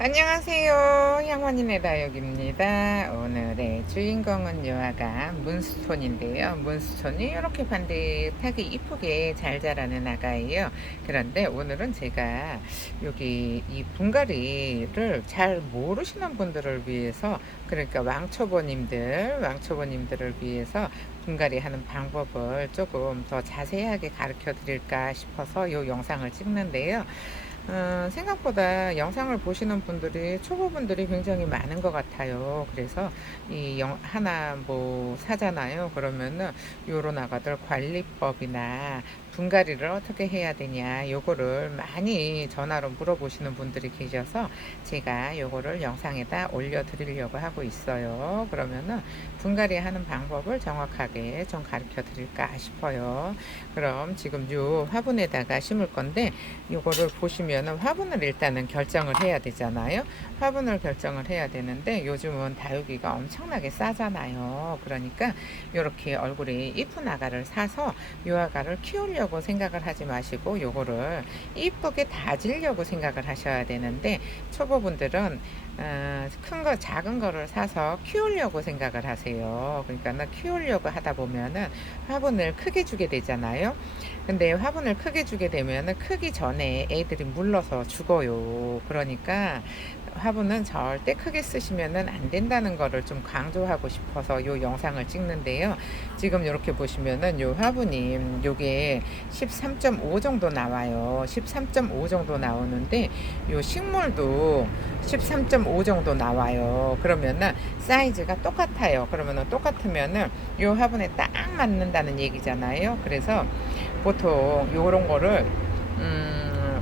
안녕하세요. 향원인의 다육입니다. 오늘의 주인공은 요아가 문스톤인데요. 문스톤이 이렇게 반듯하게 이쁘게 잘 자라는 아가예요. 그런데 오늘은 제가 여기 이 분갈이를 잘 모르시는 분들을 위해서, 그러니까 왕초보님들을 위해서 분갈이 하는 방법을 조금 더 자세하게 가르쳐 드릴까 싶어서 이 영상을 찍는데요. 생각보다 영상을 보시는 분들이 초보분들이 굉장히 많은 것 같아요. 그래서 하나 뭐 사잖아요. 그러면은 요런 아가들 관리법이나 분갈이를 어떻게 해야 되냐 요거를 많이 전화로 물어보시는 분들이 계셔서 제가 요거를 영상에다 올려드리려고 하고 있어요. 그러면은 분갈이 하는 방법을 정확하게 좀 가르쳐 드릴까 싶어요. 그럼 지금 요 화분에다가 심을 건데, 요거를 보시면은 화분을 일단은 결정을 해야 되잖아요. 화분을 결정을 해야 되는데 요즘은 다육이가 엄청나게 싸잖아요. 그러니까 요렇게 얼굴이 이쁜 아가를 사서 요 아가를 키우려고 생각을 하지 마시고 요거를 이쁘게 다지려고 생각을 하셔야 되는데, 초보분들은 큰 거 작은 거를 사서 키우려고 생각을 하세요. 그러니까 키우려고 하다 보면은 화분을 크게 주게 되잖아요. 근데 화분을 크게 주게 되면은 크기 전에 애들이 물러서 죽어요. 그러니까 화분은 절대 크게 쓰시면은 안 된다는 거를 좀 강조하고 싶어서 요 영상을 찍는데요. 지금 이렇게 보시면은 요 화분이 요게 13.5 정도 나와요. 13.5 정도 나오는데 요 식물도 13.5 정도 나와요. 그러면은 사이즈가 똑같아요. 그러면은 똑같으면은 요 화분에 딱 맞는다는 얘기잖아요. 그래서 보통 요런 거를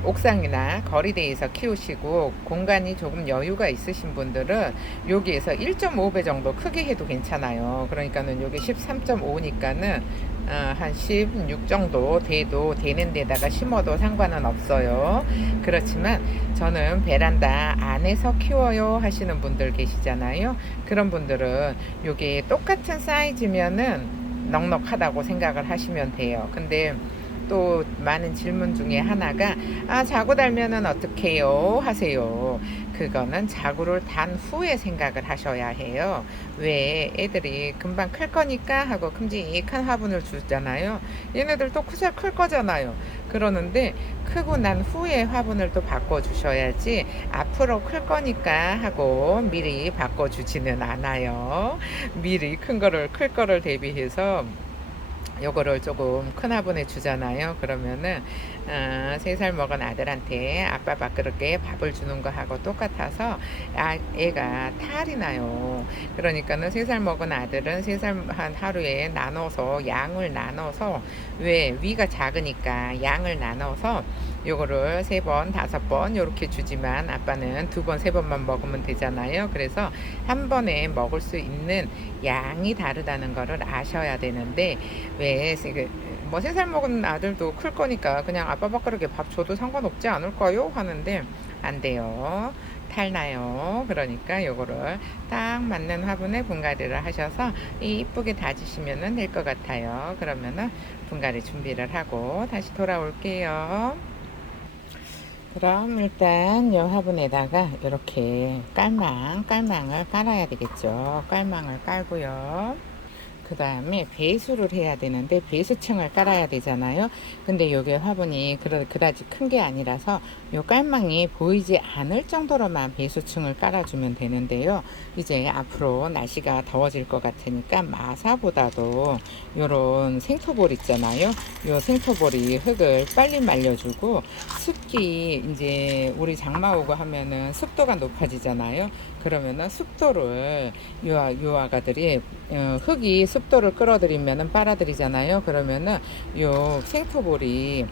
옥상이나 거리대에서 키우시고 공간이 조금 여유가 있으신 분들은 여기에서 1.5배 정도 크게 해도 괜찮아요. 그러니까는 여기 13.5니까는 한 16 정도 돼도 되는 데다가 심어도 상관은 없어요. 그렇지만 저는 베란다 안에서 키워요 하시는 분들 계시잖아요. 그런 분들은 요게 똑같은 사이즈면은 넉넉하다고 생각을 하시면 돼요. 근데 또 많은 질문 중에 하나가, 자구 달면은 어떡해요 하세요. 그거는 자구를 단 후에 생각을 하셔야 해요. 왜 애들이 금방 클 거니까 하고 큼직한 화분을 주잖아요. 얘네들 또 클 거잖아요. 그러는데 크고 난 후에 화분을 또 바꿔 주셔야지, 앞으로 클 거니까 하고 미리 바꿔 주지는 않아요. 미리 클 거를 대비해서 요거를 조금 큰 화분에 주잖아요. 그러면은 3살 먹은 아들한테 아빠 밥그릇에 밥을 주는 거하고 똑같아서 애가 탈이 나요. 그러니까는 3살 먹은 아들은 3살 한 하루에 나눠서 양을 나눠서, 왜 위가 작으니까 양을 나눠서 요거를 3번 5번 요렇게 주지만 아빠는 2번 3번만 먹으면 되잖아요. 그래서 한 번에 먹을 수 있는 양이 다르다는 거를 아셔야 되는데, 왜 뭐 3살 먹은 아들도 클 거니까 그냥 아빠 밥그릇에 밥 줘도 상관없지 않을까요? 하는데 안 돼요. 탈나요. 그러니까 요거를 딱 맞는 화분에 분갈이를 하셔서 이쁘게 다지시면 될 것 같아요. 그러면은 분갈이 준비를 하고 다시 돌아올게요. 그럼 일단 요 화분에다가 이렇게 깔망을 깔아야 되겠죠. 깔망을 깔고요. 그 다음에 배수를 해야 되는데 배수층을 깔아야 되잖아요. 근데 요게 화분이 그다지 큰 게 아니라서 요 깔망이 보이지 않을 정도로만 배수층을 깔아주면 되는데요. 이제 앞으로 날씨가 더워질 것 같으니까 마사보다도 요런 생토볼 있잖아요. 요 생토볼이 흙을 빨리 말려주고, 습기 이제 우리 장마 오고 하면은 습도가 높아지잖아요. 그러면은 습도를 요 아가들이 흙이 습도를 끌어들이면은 빨아들이잖아요. 그러면은 요 생토볼이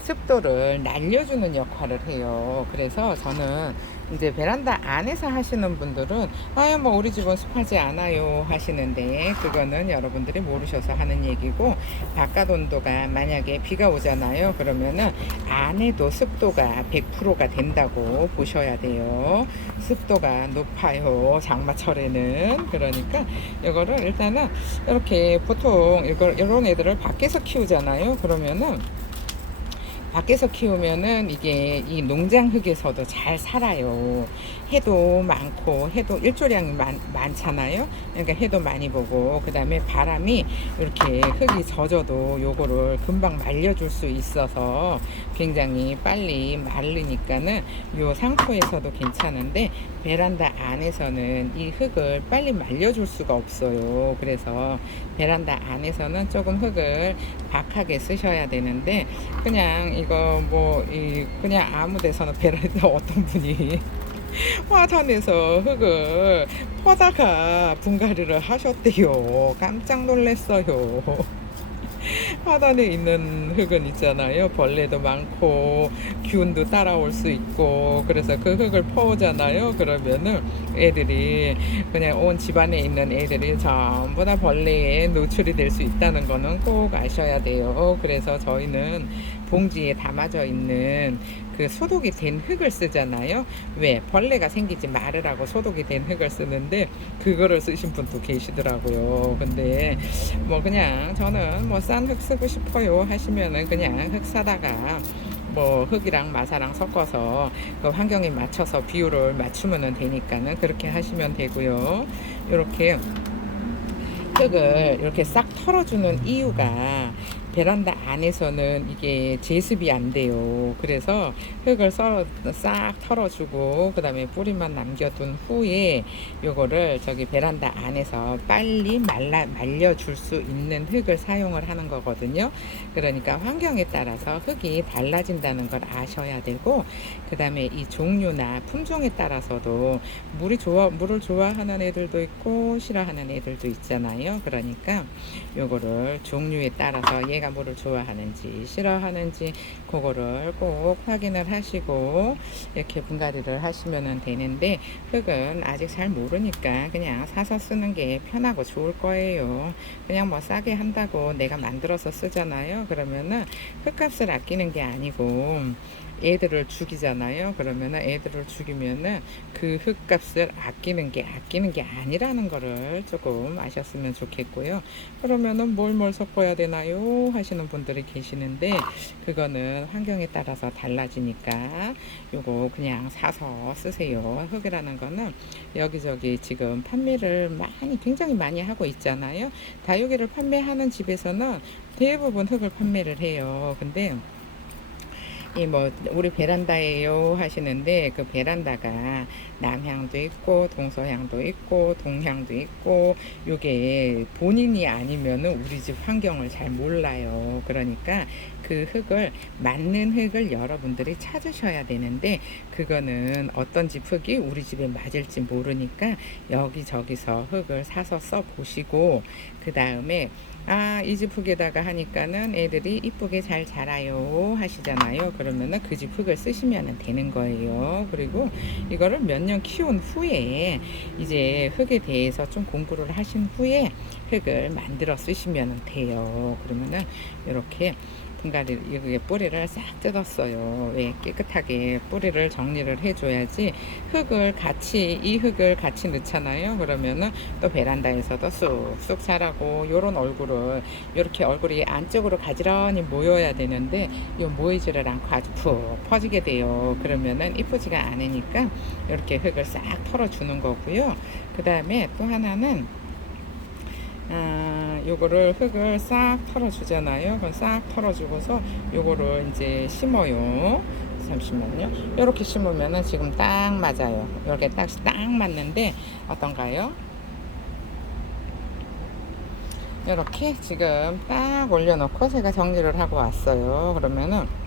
습도를 날려주는 역할을 해요. 그래서 저는 이제 베란다 안에서 하시는 분들은 아유 뭐 우리 집은 습하지 않아요 하시는데, 그거는 여러분들이 모르셔서 하는 얘기고, 바깥 온도가 만약에 비가 오잖아요. 그러면은 안에도 습도가 100%가 된다고 보셔야 돼요. 습도가 높아요 장마철에는. 그러니까 이거를 일단은 이렇게 보통 이런 애들을 밖에서 키우잖아요. 그러면은 밖에서 키우면은 이게 이 농장 흙에서도 잘 살아요. 해도 많고, 해도 일조량이 많잖아요. 그러니까 해도 많이 보고, 그 다음에 바람이 이렇게 흙이 젖어도 요거를 금방 말려줄 수 있어서 굉장히 빨리 마르니까는 요 상토에서도 괜찮은데, 베란다 안에서는 이 흙을 빨리 말려줄 수가 없어요. 그래서 베란다 안에서는 조금 흙을 박하게 쓰셔야 되는데, 그냥 이거 뭐 그냥 아무 데서나 베란다 어떤 분이 화단에서 흙을 퍼다가 분갈이를 하셨대요. 깜짝 놀랐어요. 하단에 있는 흙은 있잖아요. 벌레도 많고 균도 따라올 수 있고, 그래서 그 흙을 퍼오잖아요. 그러면은 애들이 그냥 온 집안에 있는 애들이 전부 다 벌레에 노출이 될 수 있다는 거는 꼭 아셔야 돼요. 그래서 저희는 봉지에 담아져 있는 그 소독이 된 흙을 쓰잖아요. 왜? 벌레가 생기지 말으라고 소독이 된 흙을 쓰는데 그거를 쓰신 분도 계시더라고요. 근데 뭐 그냥 저는 뭐 싼 흙 쓰고 싶어요 하시면은 그냥 흙 사다가 뭐 흙이랑 마사랑 섞어서 그 환경에 맞춰서 비율을 맞추면 되니까는 그렇게 하시면 되고요. 이렇게 흙을 이렇게 싹 털어주는 이유가 베란다 안에서는 이게 제습이 안 돼요. 그래서 흙을 싹 털어주고 그 다음에 뿌리만 남겨둔 후에 요거를 저기 베란다 안에서 빨리 말려줄 수 있는 흙을 사용을 하는 거거든요. 그러니까 환경에 따라서 흙이 달라진다는 걸 아셔야 되고, 그 다음에 이 종류나 품종에 따라서도 물을 좋아하는 애들도 있고 싫어하는 애들도 있잖아요. 그러니까 요거를 종류에 따라서 얘가 물을 좋아하는지 싫어하는지 그거를 꼭 확인을 하시고 이렇게 분갈이를 하시면 되는데, 흙은 아직 잘 모르니까 그냥 사서 쓰는 게 편하고 좋을 거예요. 그냥 뭐 싸게 한다고 내가 만들어서 쓰잖아요. 그러면은 흙값을 아끼는 게 아니고 애들을 죽이잖아요. 그러면은 애들을 죽이면은 그 흙값을 아끼는 게 아니라는 거를 조금 아셨으면 좋겠고요. 그러면은 뭘 섞어야 되나요 하시는 분들이 계시는데, 그거는 환경에 따라서 달라지니까 요거 그냥 사서 쓰세요. 흙이라는 거는 여기저기 지금 판매를 굉장히 많이 하고 있잖아요. 다육이를 판매하는 집에서는 대부분 흙을 판매를 해요. 근데 이 뭐 우리 베란다예요 하시는데, 그 베란다가 남향도 있고 동서향도 있고 동향도 있고, 요게 본인이 아니면은 우리 집 환경을 잘 몰라요. 그러니까 그 흙을 맞는 흙을 여러분들이 찾으셔야 되는데, 그거는 어떤 집 흙이 우리 집에 맞을지 모르니까 여기저기서 흙을 사서 써 보시고, 그 다음에 이 집 흙에다가 하니까는 애들이 이쁘게 잘 자라요 하시잖아요. 그러면은 그 집 흙을 쓰시면 되는 거예요. 그리고 이거를 몇 년 키운 후에 이제 흙에 대해서 좀 공부를 하신 후에 흙을 만들어 쓰시면 돼요. 그러면은 이렇게 분갈이 이게 뿌리를 싹 뜯었어요. 왜? 깨끗하게 뿌리를 정리를 해줘야지 이 흙을 같이 넣잖아요. 그러면은 또 베란다에서도 쑥쑥 자라고, 요런 얼굴을 이렇게 얼굴이 안쪽으로 가지런히 모여야 되는데 요 모이지를 않고 아주 푹 퍼지게 돼요. 그러면은 이쁘지가 않으니까 이렇게 흙을 싹 털어주는 거고요. 그 다음에 또 하나는 요거를 흙을 싹 털어 주잖아요. 그럼 싹 털어 주고서 요거를 이제 심어요. 잠시만요. 이렇게 심으면은 지금 딱 맞아요. 이렇게 딱 맞는데 어떤가요? 이렇게 지금 딱 올려놓고 제가 정리를 하고 왔어요. 그러면은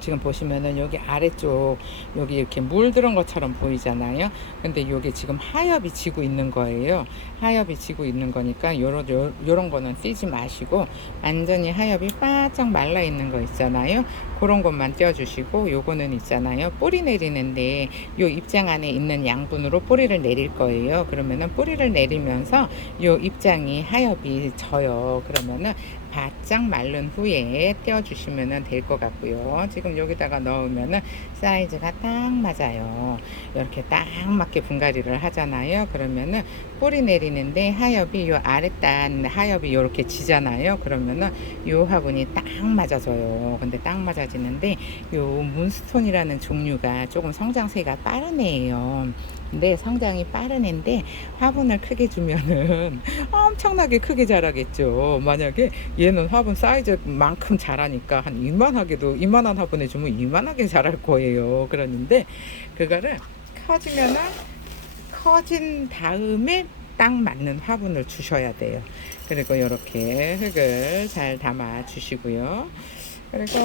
지금 보시면은 여기 아래쪽 여기 이렇게 물들은 것처럼 보이잖아요. 근데 여기 지금 하엽이 지고 있는 거예요. 하엽이 지고 있는 거니까 요런 거는 띄지 마시고 완전히 하엽이 바짝 말라 있는 거 있잖아요. 그런 것만 떼어주시고, 요거는 있잖아요. 뿌리 내리는데 요 입장 안에 있는 양분으로 뿌리를 내릴 거예요. 그러면은 뿌리를 내리면서 요 입장이 하엽이 져요. 그러면은 바짝 마른 후에 떼어주시면 될 것 같고요. 지금 여기다가 넣으면은 사이즈가 딱 맞아요. 이렇게 딱 맞게 분갈이를 하잖아요. 그러면은 뿌리 내리는데 하엽이 요 아랫단 하엽이 이렇게 지잖아요. 그러면은 요 화분이 딱 맞아져요. 근데 딱 맞아지는데 요 문스톤이라는 종류가 조금 성장세가 빠른 애예요. 근데 성장이 빠른 애인데 화분을 크게 주면은 엄청나게 크게 자라겠죠. 만약에 얘는 화분 사이즈만큼 자라니까 한 이만하게도 이만한 화분에 주면 이만하게 자랄 거예요. 그러는데 그거를 커지면은 커진 다음에 딱 맞는 화분을 주셔야 돼요. 그리고 이렇게 흙을 잘 담아 주시고요. 그리고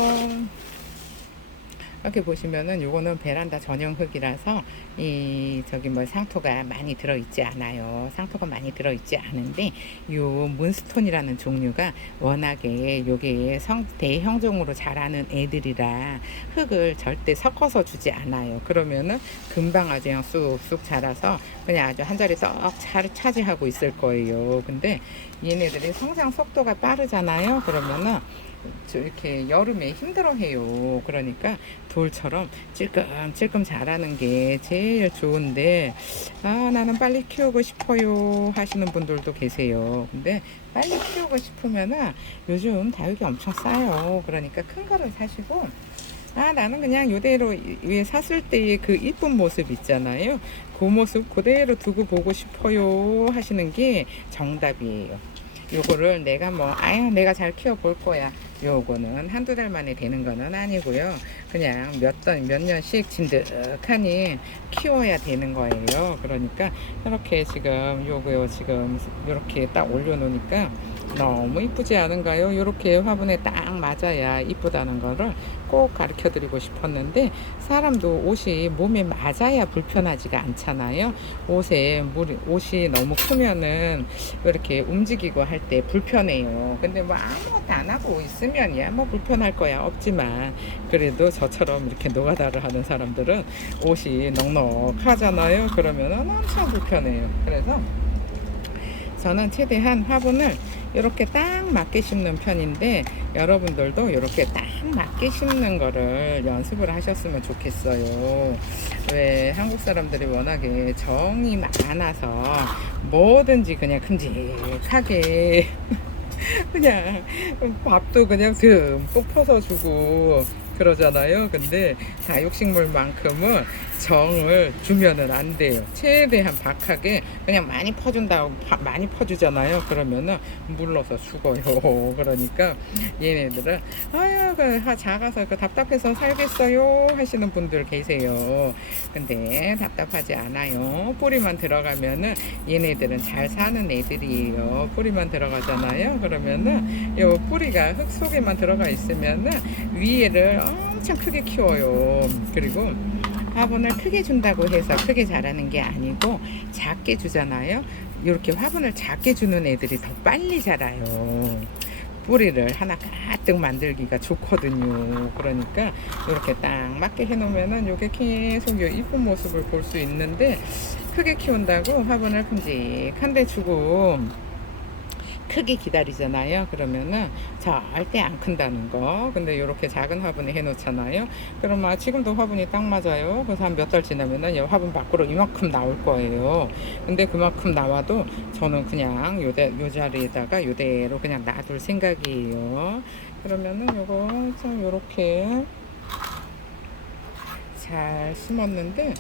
이렇게 보시면은 요거는 베란다 전용 흙이라서 이 저기 뭐 상토가 많이 들어있지 않아요. 상토가 많이 들어있지 않은데 요 문스톤이라는 종류가 워낙에 요게 대형종으로 자라는 애들이라 흙을 절대 섞어서 주지 않아요. 그러면은 금방 아주 그냥 쑥쑥 자라서 그냥 아주 한 자리 떡 차지하고 있을 거예요. 근데 얘네들이 성장 속도가 빠르잖아요. 그러면은 이렇게 여름에 힘들어해요. 그러니까 돌처럼 찔끔찔끔 자라는 게 제일 좋은데 나는 빨리 키우고 싶어요 하시는 분들도 계세요. 근데 빨리 키우고 싶으면은 요즘 다육이 엄청 싸요. 그러니까 큰 거를 사시고 나는 그냥 요대로 위에 샀을 때의 그 이쁜 모습 있잖아요. 그 모습 그대로 두고 보고 싶어요 하시는 게 정답이에요. 요거를 내가 내가 잘 키워볼 거야. 요거는 한두 달 만에 되는 거는 아니고요. 그냥 몇 년씩 진득하니 키워야 되는 거예요. 그러니까 이렇게 지금 요거요. 지금 이렇게 딱 올려놓으니까 너무 이쁘지 않은가요? 이렇게 화분에 딱 맞아야 이쁘다는 거를 꼭 가르쳐 드리고 싶었는데 사람도 옷이 몸에 맞아야 불편하지가 않잖아요. 옷이 너무 크면은 이렇게 움직이고 할 때 불편해요. 근데 뭐 아무것도 안 하고 있으면야 뭐 불편할 거야 없지만 그래도 저처럼 이렇게 노가다를 하는 사람들은 옷이 넉넉하잖아요. 그러면은 엄청 불편해요. 그래서 저는 최대한 화분을 이렇게 딱 맞게 심는 편인데 여러분들도 이렇게 딱 맞게 심는 거를 연습을 하셨으면 좋겠어요. 왜 한국 사람들이 워낙에 정이 많아서 뭐든지 그냥 큼직하게 그냥 밥도 그냥 듬뿍 퍼서 주고 그러잖아요. 근데 다육식물만큼은 정을 주면은 안 돼요. 최대한 박하게 그냥 많이 퍼준다고 많이 퍼주잖아요. 그러면은 물러서 죽어요. 그러니까 얘네들은 아유 작아서 답답해서 살겠어요 하시는 분들 계세요. 근데 답답하지 않아요. 뿌리만 들어가면은 얘네들은 잘 사는 애들이에요. 뿌리만 들어가잖아요. 그러면은 요 뿌리가 흙 속에만 들어가 있으면은 위에를 엄청 크게 키워요. 그리고 화분을 크게 준다고 해서 크게 자라는 게 아니고 작게 주잖아요. 이렇게 화분을 작게 주는 애들이 더 빨리 자라요. 뿌리를 하나 가득 만들기가 좋거든요. 그러니까 이렇게 딱 맞게 해놓으면은 요게 계속 요 이쁜 모습을 볼 수 있는데 크게 키운다고 화분을 큼직한데 주고 크게 기다리잖아요. 그러면은 절대 안 큰다는 거. 근데 이렇게 작은 화분에 해놓잖아요. 그러면 지금도 화분이 딱 맞아요. 그래서 한 몇 달 지나면은 화분 밖으로 이만큼 나올 거예요. 근데 그만큼 나와도 저는 그냥 요 자리에다가 요대로 그냥 놔둘 생각이에요. 그러면은 요거 좀 요렇게 잘 심었는데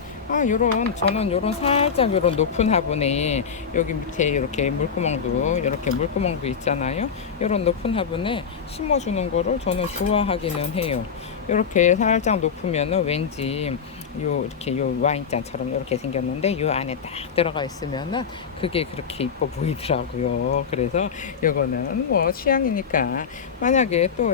저는 요런 살짝 요런 높은 화분에 여기 밑에 이렇게 물구멍도 있잖아요. 요런 높은 화분에 심어주는 거를 저는 좋아하기는 해요. 이렇게 살짝 높으면은 왠지 이렇게 와인잔처럼 이렇게 생겼는데 요 안에 딱 들어가 있으면은 그게 그렇게 이뻐 보이더라고요. 그래서 요거는 뭐 취향이니까 만약에 또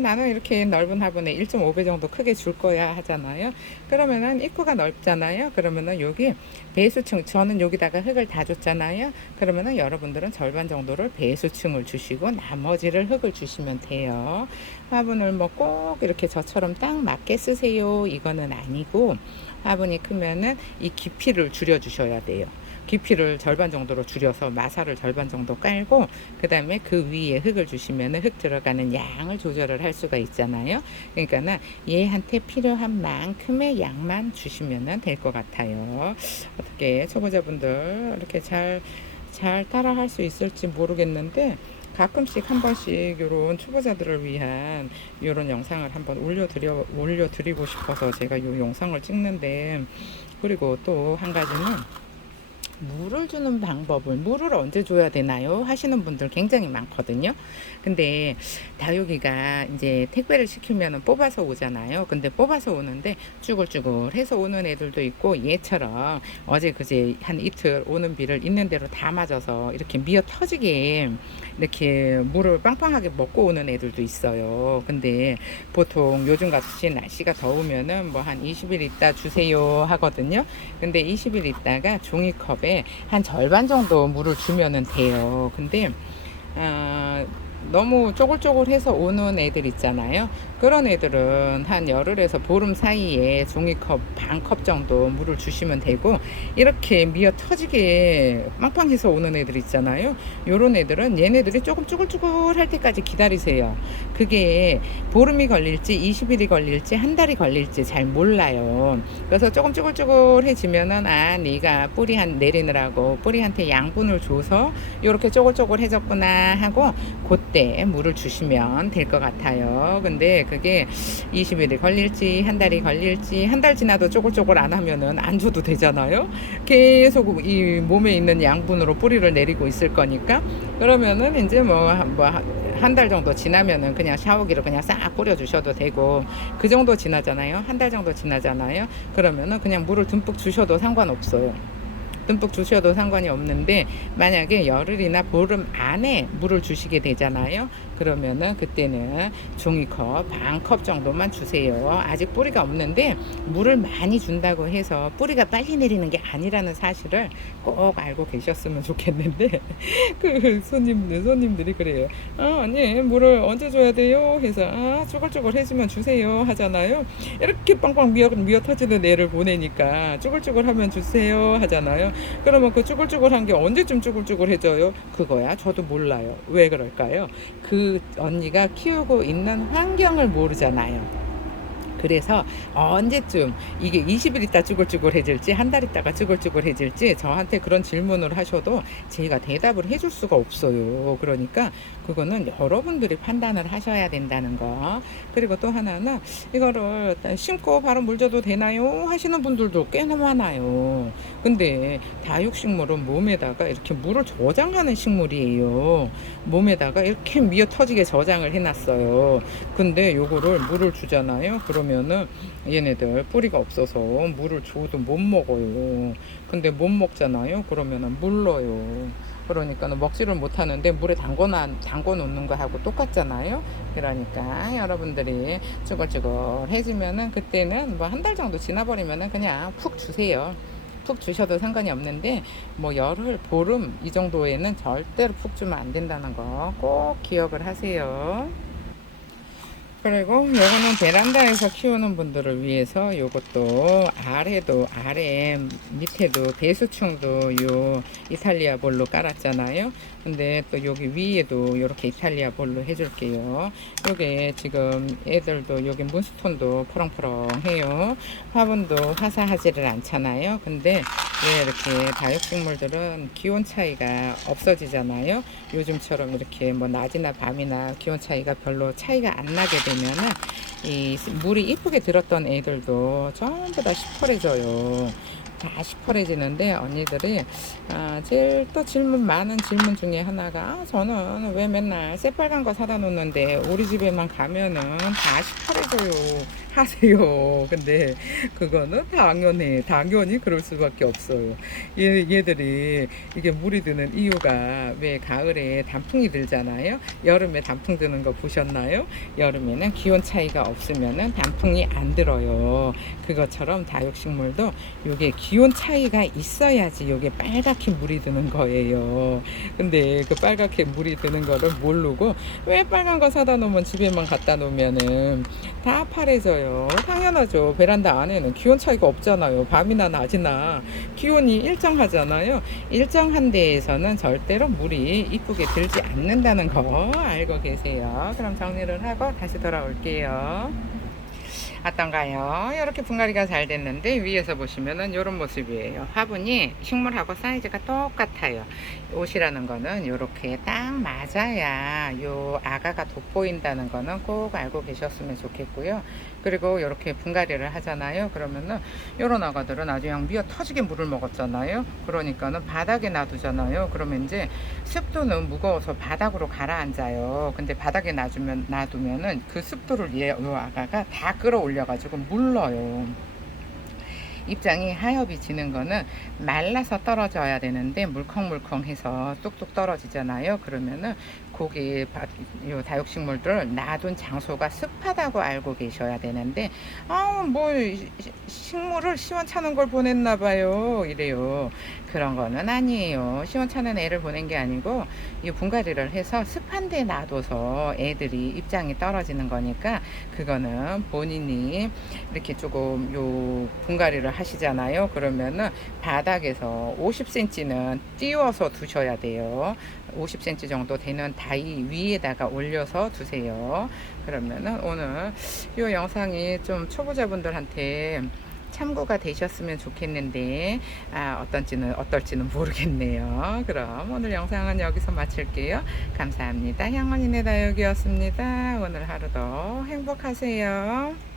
나는 이렇게 넓은 화분에 1.5배 정도 크게 줄 거야 하잖아요. 그러면은 입구가 넓잖아요. 그러면은 여기 배수층 저는 여기다가 흙을 다 줬잖아요. 그러면은 여러분들은 절반 정도를 배수층을 주시고 나머지를 흙을 주시면 돼요. 화분을 뭐 꼭 이렇게 저처럼 딱 맞게 쓰세요 이거는 아니고 화분이 크면은 이 깊이를 줄여 주셔야 돼요. 깊이를 절반 정도로 줄여서 마사를 절반 정도 깔고 그 다음에 그 위에 흙을 주시면 흙 들어가는 양을 조절을 할 수가 있잖아요. 그러니까는 얘한테 필요한 만큼의 양만 주시면 될 것 같아요. 어떻게 초보자분들 이렇게 잘 따라 할 수 있을지 모르겠는데 가끔씩 한 번씩 이런 초보자들을 위한 이런 영상을 한번 올려드리고 싶어서 제가 이 영상을 찍는데, 그리고 또 한 가지는 물을 주는 방법을, 물을 언제 줘야 되나요? 하시는 분들 굉장히 많거든요. 근데 다육이가 이제 택배를 시키면 뽑아서 오잖아요. 근데 뽑아서 오는데 쭈글쭈글 해서 오는 애들도 있고, 얘처럼 어제 그제 한 이틀 오는 비를 있는 대로 다 맞아서 이렇게 미어 터지게 이렇게 물을 빵빵하게 먹고 오는 애들도 있어요. 근데 보통 요즘 같이 날씨가 더우면은 뭐 한 20일 있다 주세요 하거든요. 근데 20일 있다가 종이컵에 한 절반 정도 물을 주면은 돼요. 근데 너무 쪼글쪼글해서 오는 애들 있잖아요. 그런 애들은 한 열흘에서 보름 사이에 종이컵 반컵 정도 물을 주시면 되고, 이렇게 미어 터지게 빵빵해서 오는 애들 있잖아요. 요런 애들은 얘네들이 조금 쭈글쭈글 할 때까지 기다리세요. 그게 보름이 걸릴지 20일이 걸릴지 한 달이 걸릴지 잘 몰라요. 그래서 조금 쭈글쭈글해지면은 네가 뿌리 한 내리느라고 뿌리한테 양분을 줘서 요렇게 쪼글쪼글해졌구나 하고 그때 물을 주시면 될 것 같아요. 근데 그게 20일이 걸릴지 한 달이 걸릴지, 한 달 지나도 쪼글쪼글 안 하면은 안 줘도 되잖아요. 계속 이 몸에 있는 양분으로 뿌리를 내리고 있을 거니까. 그러면은 이제 한 달 정도 지나면은 그냥 샤워기로 그냥 싹 뿌려 주셔도 되고, 그 정도 지나잖아요. 한 달 정도 지나잖아요. 그러면은 그냥 물을 듬뿍 주셔도 상관없어요. 듬뿍 주셔도 상관이 없는데, 만약에 열흘이나 보름 안에 물을 주시게 되잖아요. 그러면은 그때는 종이컵 반컵 정도만 주세요. 아직 뿌리가 없는데 물을 많이 준다고 해서 뿌리가 빨리 내리는 게 아니라는 사실을 꼭 알고 계셨으면 좋겠는데 그 손님들이 그래요. 아니 물을 언제 줘야 돼요? 해서 쭈글쭈글 해주면 주세요 하잖아요. 이렇게 빵빵 미어 터지는 애를 보내니까 쭈글쭈글 하면 주세요 하잖아요. 그러면 그 쭈글쭈글한 게 언제쯤 쭈글쭈글해져요? 그거야 저도 몰라요. 왜 그럴까요? 그 언니가 키우고 있는 환경을 모르잖아요. 그래서 언제쯤 이게 20일 있다 쭈글쭈글해질지 한 달 있다가 쭈글쭈글해질지 저한테 그런 질문을 하셔도 제가 대답을 해줄 수가 없어요. 그러니까 그거는 여러분들이 판단을 하셔야 된다는 거. 그리고 또 하나는 이거를 심고 바로 물 줘도 되나요? 하시는 분들도 꽤나 많아요. 근데 다육식물은 몸에다가 이렇게 물을 저장하는 식물이에요. 몸에다가 이렇게 미어 터지게 저장을 해놨어요. 근데 요거를 물을 주잖아요. 그러면은 얘네들 뿌리가 없어서 물을 줘도 못 먹어요. 근데 못 먹잖아요. 그러면은 물러요. 그러니까 먹지를 못하는데 물에 담궈 놓는 거하고 똑같잖아요. 그러니까 여러분들이 쭈글쭈글 해지면은 그때는 뭐 한 달 정도 지나버리면은 그냥 푹 주세요. 푹 주셔도 상관이 없는데 뭐 열흘, 보름 이 정도에는 절대로 푹 주면 안 된다는 거 꼭 기억을 하세요. 그리고 요거는 베란다에서 키우는 분들을 위해서 요것도 아래 밑에도 배수충도 요 이탈리아 볼로 깔았잖아요. 근데 또 여기 위에도 이렇게 이탈리아 볼로 해줄게요. 요게 지금 애들도 여기 문스톤도 포렁포렁해요. 화분도 화사하지를 않잖아요. 근데 왜 이렇게 다육식물들은 기온 차이가 없어지잖아요. 요즘처럼 이렇게 뭐 낮이나 밤이나 기온 차이가 별로 차이가 안 나게 되면은 이 물이 이쁘게 들었던 애들도 전부 다 시퍼래져요. 다 시퍼래지는데 언니들이 제일 또 많은 질문 중에 하나가 저는 왜 맨날 새빨간 거 사다 놓는데 우리 집에만 가면은 다 시퍼래져요 하세요. 근데 그거는 당연히 그럴 수밖에 없어요. 얘들이 이게 물이 드는 이유가 왜 가을에 단풍이 들잖아요. 여름에 단풍 드는 거 보셨나요? 여름에는 기온 차이가 없으면은 단풍이 안 들어요. 그것처럼 다육식물도 요게 기온 차이가 있어야지 요게 빨갛게 물이 드는 거예요. 근데 그 빨갛게 물이 드는 거를 모르고 왜 빨간 거 사다 놓으면 집에만 갖다 놓으면은 다 파래져요. 있어요. 당연하죠. 베란다 안에는 기온 차이가 없잖아요. 밤이나 낮이나 기온이 일정하잖아요. 일정한 데에서는 절대로 물이 이쁘게 들지 않는다는 거 알고 계세요. 그럼 정리를 하고 다시 돌아올게요. 어떤가요? 이렇게 분갈이가 잘 됐는데 위에서 보시면은 이런 모습이에요. 화분이 식물하고 사이즈가 똑같아요. 옷이라는 거는 이렇게 딱 맞아야 요 아가가 돋보인다는 거는 꼭 알고 계셨으면 좋겠고요. 그리고 이렇게 분갈이를 하잖아요. 그러면은 요런 아가들은 아주 그냥 미어 터지게 물을 먹었잖아요. 그러니까는 바닥에 놔두잖아요. 그러면 이제 습도는 무거워서 바닥으로 가라앉아요. 근데 바닥에 놔두면은 그 습도를 요 아가가 다 끌어올려가지고 물러요. 입장이 하엽이 지는 거는 말라서 떨어져야 되는데 물컹물컹해서 뚝뚝 떨어지잖아요. 그러면은 고기 요 다육식물들을 놔둔 장소가 습하다고 알고 계셔야 되는데 뭐 식물을 시원찮은 걸 보냈나 봐요 이래요. 그런 거는 아니에요. 시원찮은 애를 보낸 게 아니고 이 분갈이를 해서 습한 데 놔둬서 애들이 입장이 떨어지는 거니까 그거는 본인이 이렇게 조금 요 분갈이를 하시잖아요. 그러면은 바닥에서 50cm는 띄워서 두셔야 돼요. 50cm 정도 되는 다이 위에다가 올려서 두세요. 그러면은 오늘 이 영상이 좀 초보자분들한테 참고가 되셨으면 좋겠는데 어떨지는 모르겠네요. 그럼 오늘 영상은 여기서 마칠게요. 감사합니다. 향원이네 다육이었습니다. 오늘 하루도 행복하세요.